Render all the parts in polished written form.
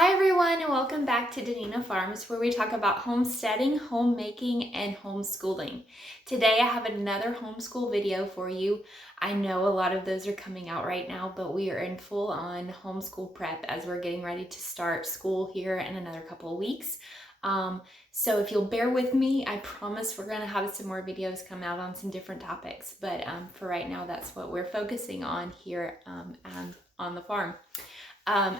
Hi everyone, and welcome back to Danina Farms, where we talk about homesteading, homemaking, and homeschooling. Today I have another homeschool video for you. I know a lot of those are coming out right now, but we are in full-on homeschool prep as we're getting ready to start school here in another couple of weeks. So if you'll bear with me, I promise we're going to have some more videos come out on some different topics, but for right now, that's what we're focusing on here and on the farm.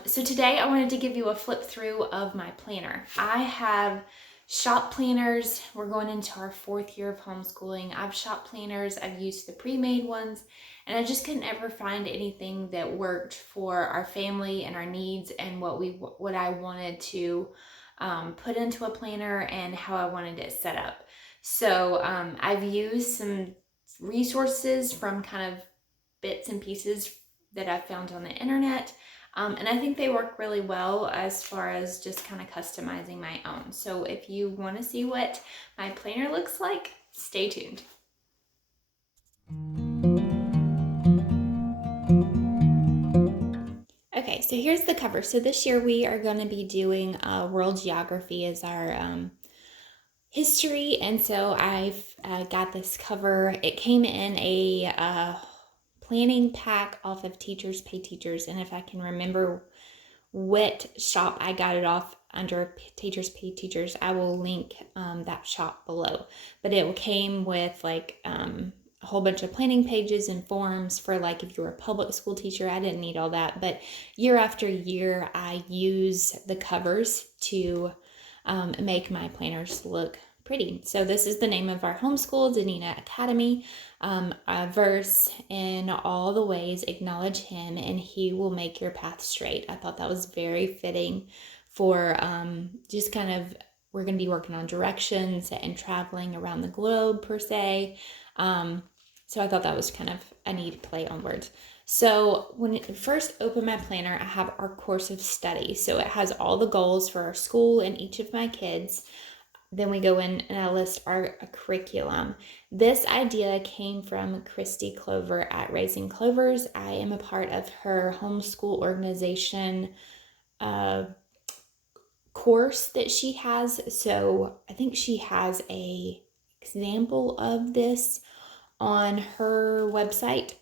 So today I wanted to give you a flip through of my planner. I have shop planners. We're going into our 4th year of homeschooling. I have shop planners. I've used the pre-made ones, and I just couldn't ever find anything that worked for our family and our needs and what I wanted to put into a planner and how I wanted it set up. So I've used some resources from kind of bits and pieces that I've found on the internet. And I think they work really well as far as just kind of customizing my own. So if you want to see what my planner looks like, stay tuned. Okay, so here's the cover. So this year we are going to be doing world geography as our history. And so I've got this cover. It came in a planning pack off of Teachers Pay Teachers, and if I can remember what shop I got it off under Teachers Pay Teachers, I will link that shop below. But it came with like a whole bunch of planning pages and forms for like if you're a public school teacher. I didn't need all that, but year after year I use the covers to make my planners look pretty. So this is the name of our homeschool, Danina Academy. A verse, in all the ways acknowledge him and he will make your path straight. I thought that was very fitting for just kind of, we're going to be working on directions and traveling around the globe per se. So I thought that was kind of a neat play on words. So when I first open my planner, I have our course of study. So it has all the goals for our school and each of my kids. Then we go in and I list our curriculum. This idea came from Christy Clover at Raising Clovers. I am a part of her homeschool organization course that she has. So I think she has a example of this on her website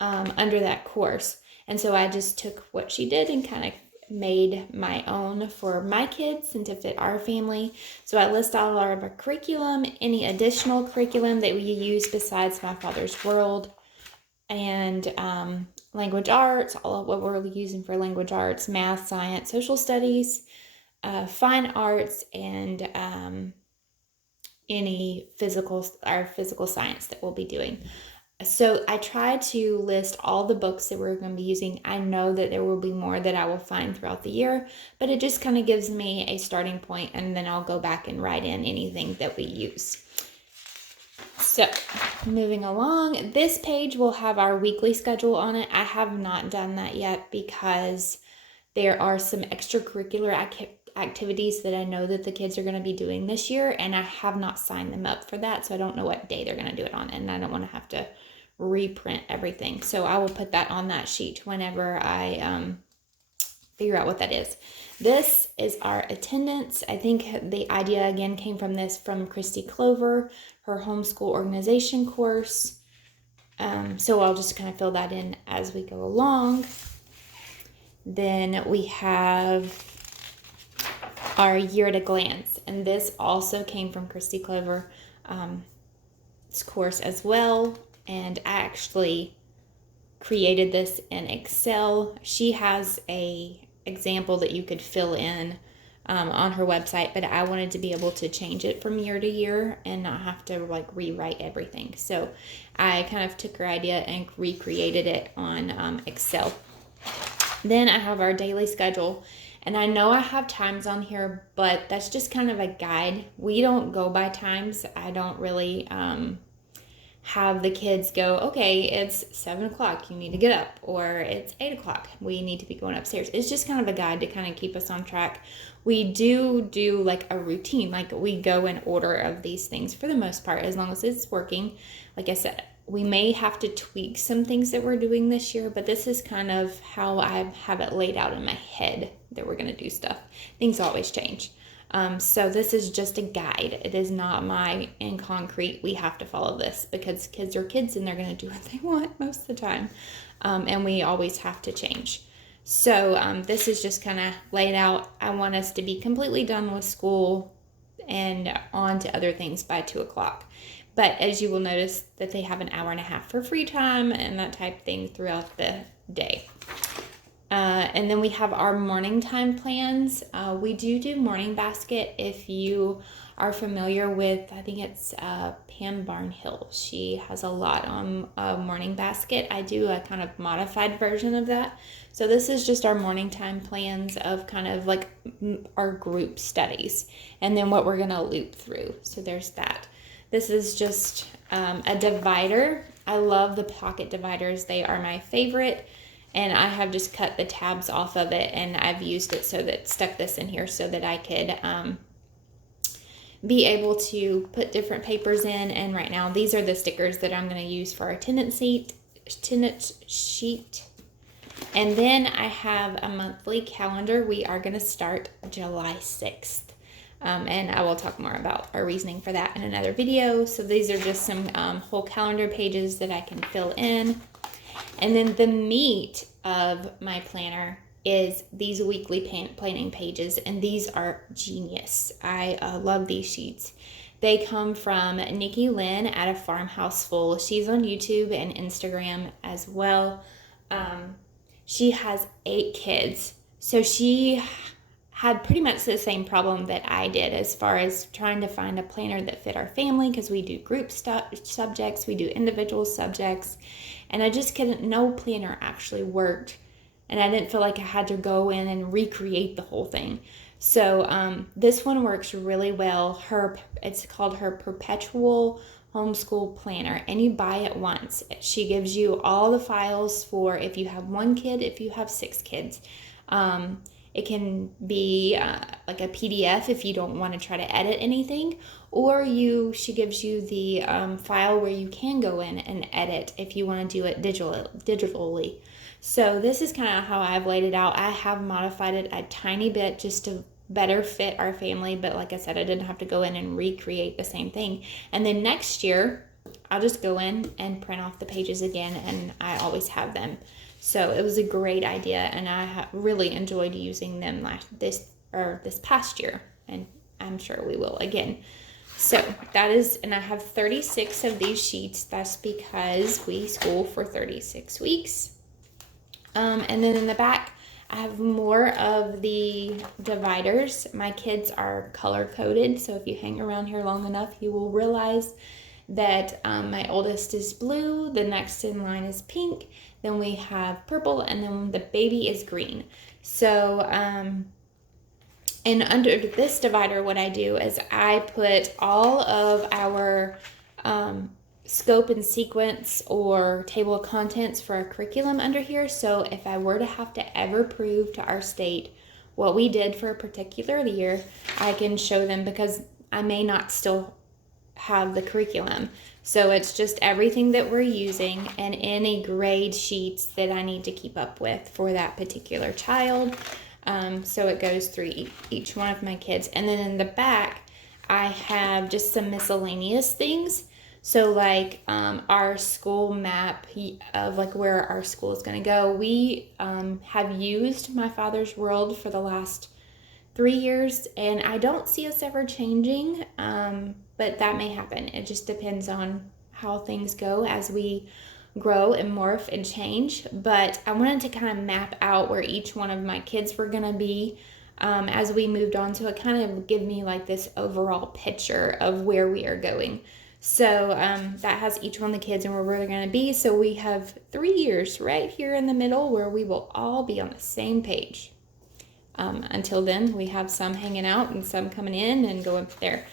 under that course. And so I just took what she did and kind of made my own for my kids and to fit our family. So I list all of our curriculum, any additional curriculum that we use besides My Father's World, and language arts, all of what we're using for language arts, math, science, social studies, fine arts, and any physical science that we'll be doing. So I try to list all the books that we're going to be using. I know that there will be more that I will find throughout the year, but it just kind of gives me a starting point, and then I'll go back and write in anything that we use. So moving along, this page will have our weekly schedule on it. I have not done that yet because there are some extracurricular activities that I know that the kids are going to be doing this year, and I have not signed them up for that, so I don't know what day they're going to do it on, and I don't want to have to reprint everything. So I will put that on that sheet whenever I figure out what that is. This is our attendance. I think the idea again came from Christy Clover, her homeschool organization course. So I'll just kind of fill that in as we go along. Then we have our year at a glance, and this also came from Christy Clover course as well, and I actually created this in Excel. She has a example that you could fill in on her website, but I wanted to be able to change it from year to year and not have to like rewrite everything. So I kind of took her idea and recreated it on Excel. Then I have our daily schedule. And I know I have times on here, but that's just kind of a guide. We don't go by times. I don't really have the kids go, okay, it's 7 o'clock, you need to get up, or it's 8 o'clock, we need to be going upstairs. It's just kind of a guide to kind of keep us on track. We do like a routine, like we go in order of these things for the most part, as long as it's working. Like I said, we may have to tweak some things that we're doing this year, but this is kind of how I have it laid out in my head that we're going to do stuff. Things always change. So this is just a guide. It is not my in concrete, we have to follow this, because kids are kids and they're going to do what they want most of the time. And we always have to change. So this is just kind of laid out. I want us to be completely done with school and on to other things by 2 o'clock. But as you will notice that they have an hour and a half for free time and that type of thing throughout the day. And then we have our morning time plans. We do morning basket. If you are familiar with, I think it's Pam Barnhill. She has a lot on morning basket. I do a kind of modified version of that. So this is just our morning time plans of kind of like our group studies and then what we're going to loop through. So there's that. This is just a divider. I love the pocket dividers. They are my favorite. And I have just cut the tabs off of it, and I've used it so that stuck this in here so that I could be able to put different papers in. And right now, these are the stickers that I'm going to use for our attendance sheet. And then I have a monthly calendar. We are going to start July 6th. And I will talk more about our reasoning for that in another video. So these are just some whole calendar pages that I can fill in. And then the meat of my planner is these weekly planning pages, and these are genius. I love these sheets. They come from Nikki Lynn at A Farmhouse Full. She's on YouTube and Instagram as well. She has 8 kids, so she had pretty much the same problem that I did as far as trying to find a planner that fit our family, because we do group subjects, we do individual subjects, and I just couldn't, no planner actually worked, and I didn't feel like I had to go in and recreate the whole thing. So this one works really well. It's called her Perpetual Homeschool Planner, and you buy it once. She gives you all the files for if you have 1 kid, if you have 6 kids. It can be like a PDF if you don't want to try to edit anything, or she gives you the file where you can go in and edit if you want to do it digitally. So this is kind of how I've laid it out. I have modified it a tiny bit just to better fit our family, but like I said, I didn't have to go in and recreate the same thing. And then next year, I'll just go in and print off the pages again, and I always have them. So it was a great idea, and I really enjoyed using them this past year, and I'm sure we will again. So that is, and I have 36 of these sheets. That's because we school for 36 weeks. And then in the back, I have more of the dividers. My kids are color-coded, so if you hang around here long enough, you will realize that my oldest is blue, the next in line is pink, then we have purple, and then the baby is green. So, and under this divider, what I do is I put all of our scope and sequence or table of contents for our curriculum under here. So if I were to have to ever prove to our state what we did for a particular year, I can show them, because I may not still have the curriculum. So it's just everything that we're using and any grade sheets that I need to keep up with for that particular child. So it goes through each one of my kids. And then in the back, I have just some miscellaneous things. So like our school map of like where our school is going to go. We have used My Father's World for the last 3 years, and I don't see us ever changing, but that may happen. It just depends on how things go as we grow and morph and change. But I wanted to kind of map out where each one of my kids were going to be as we moved on, so it kind of give me like this overall picture of where we are going. So that has each one of the kids and where we're going to be. So we have 3 years right here in the middle where we will all be on the same page. Until then, we have some hanging out and some coming in and going there.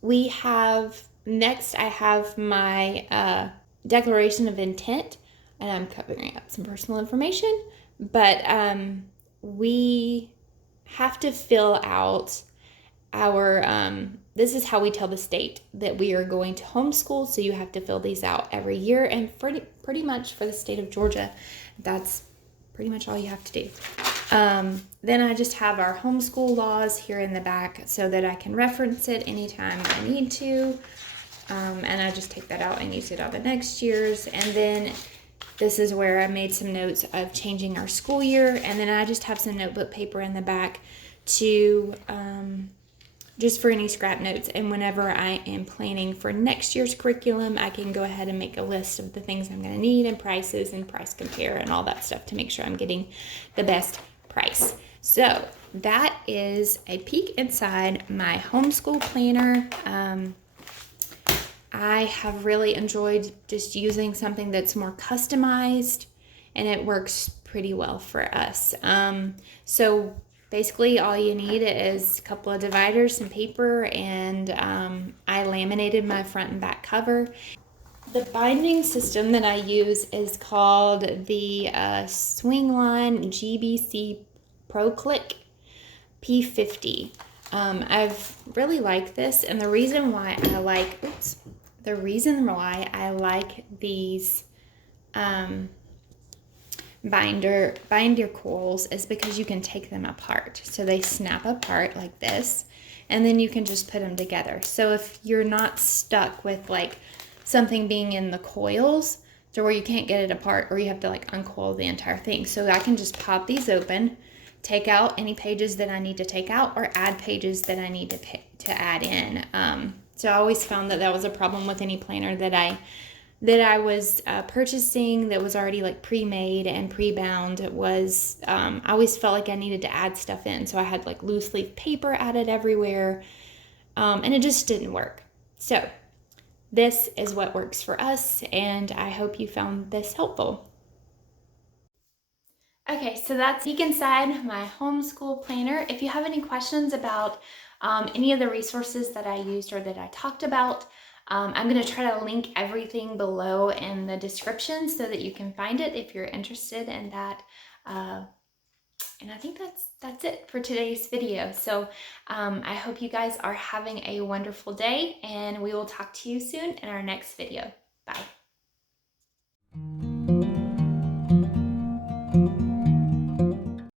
We have, next I have my declaration of intent, and I'm covering up some personal information, but we have to fill out this is how we tell the state that we are going to homeschool. So you have to fill these out every year, and pretty much for the state of Georgia, that's pretty much all you have to do. Then I just have our homeschool laws here in the back so that I can reference it anytime I need to. And I just take that out and use it on the next year's. And then this is where I made some notes of changing our school year. And then I just have some notebook paper in the back to just for any scrap notes. And whenever I am planning for next year's curriculum, I can go ahead and make a list of the things I'm going to need and prices and price compare and all that stuff to make sure I'm getting the best price. So that is a peek inside my homeschool planner. I have really enjoyed just using something that's more customized, and it works pretty well for us. So basically all you need is a couple of dividers, some paper, and I laminated my front and back cover. The binding system that I use is called the Swingline GBC Pro Click P50. I've really liked this, and the reason why I like these binder coils is because you can take them apart. So they snap apart like this, and then you can just put them together. So if you're not stuck with like something being in the coils to where you can't get it apart, or you have to like uncoil the entire thing. So I can just pop these open, take out any pages that I need to take out, or add pages that I need to add in. So I always found that was a problem with any planner that I was purchasing that was already like pre-made and pre-bound. Was I always felt like I needed to add stuff in, so I had like loose leaf paper added everywhere, and it just didn't work. So this is what works for us, and I hope you found this helpful. Okay, so that's peek inside my homeschool planner. If you have any questions about any of the resources that I used or that I talked about, I'm going to try to link everything below in the description so that you can find it if you're interested in that. And I think that's it for today's video. So I hope you guys are having a wonderful day, and we will talk to you soon in our next video. Bye.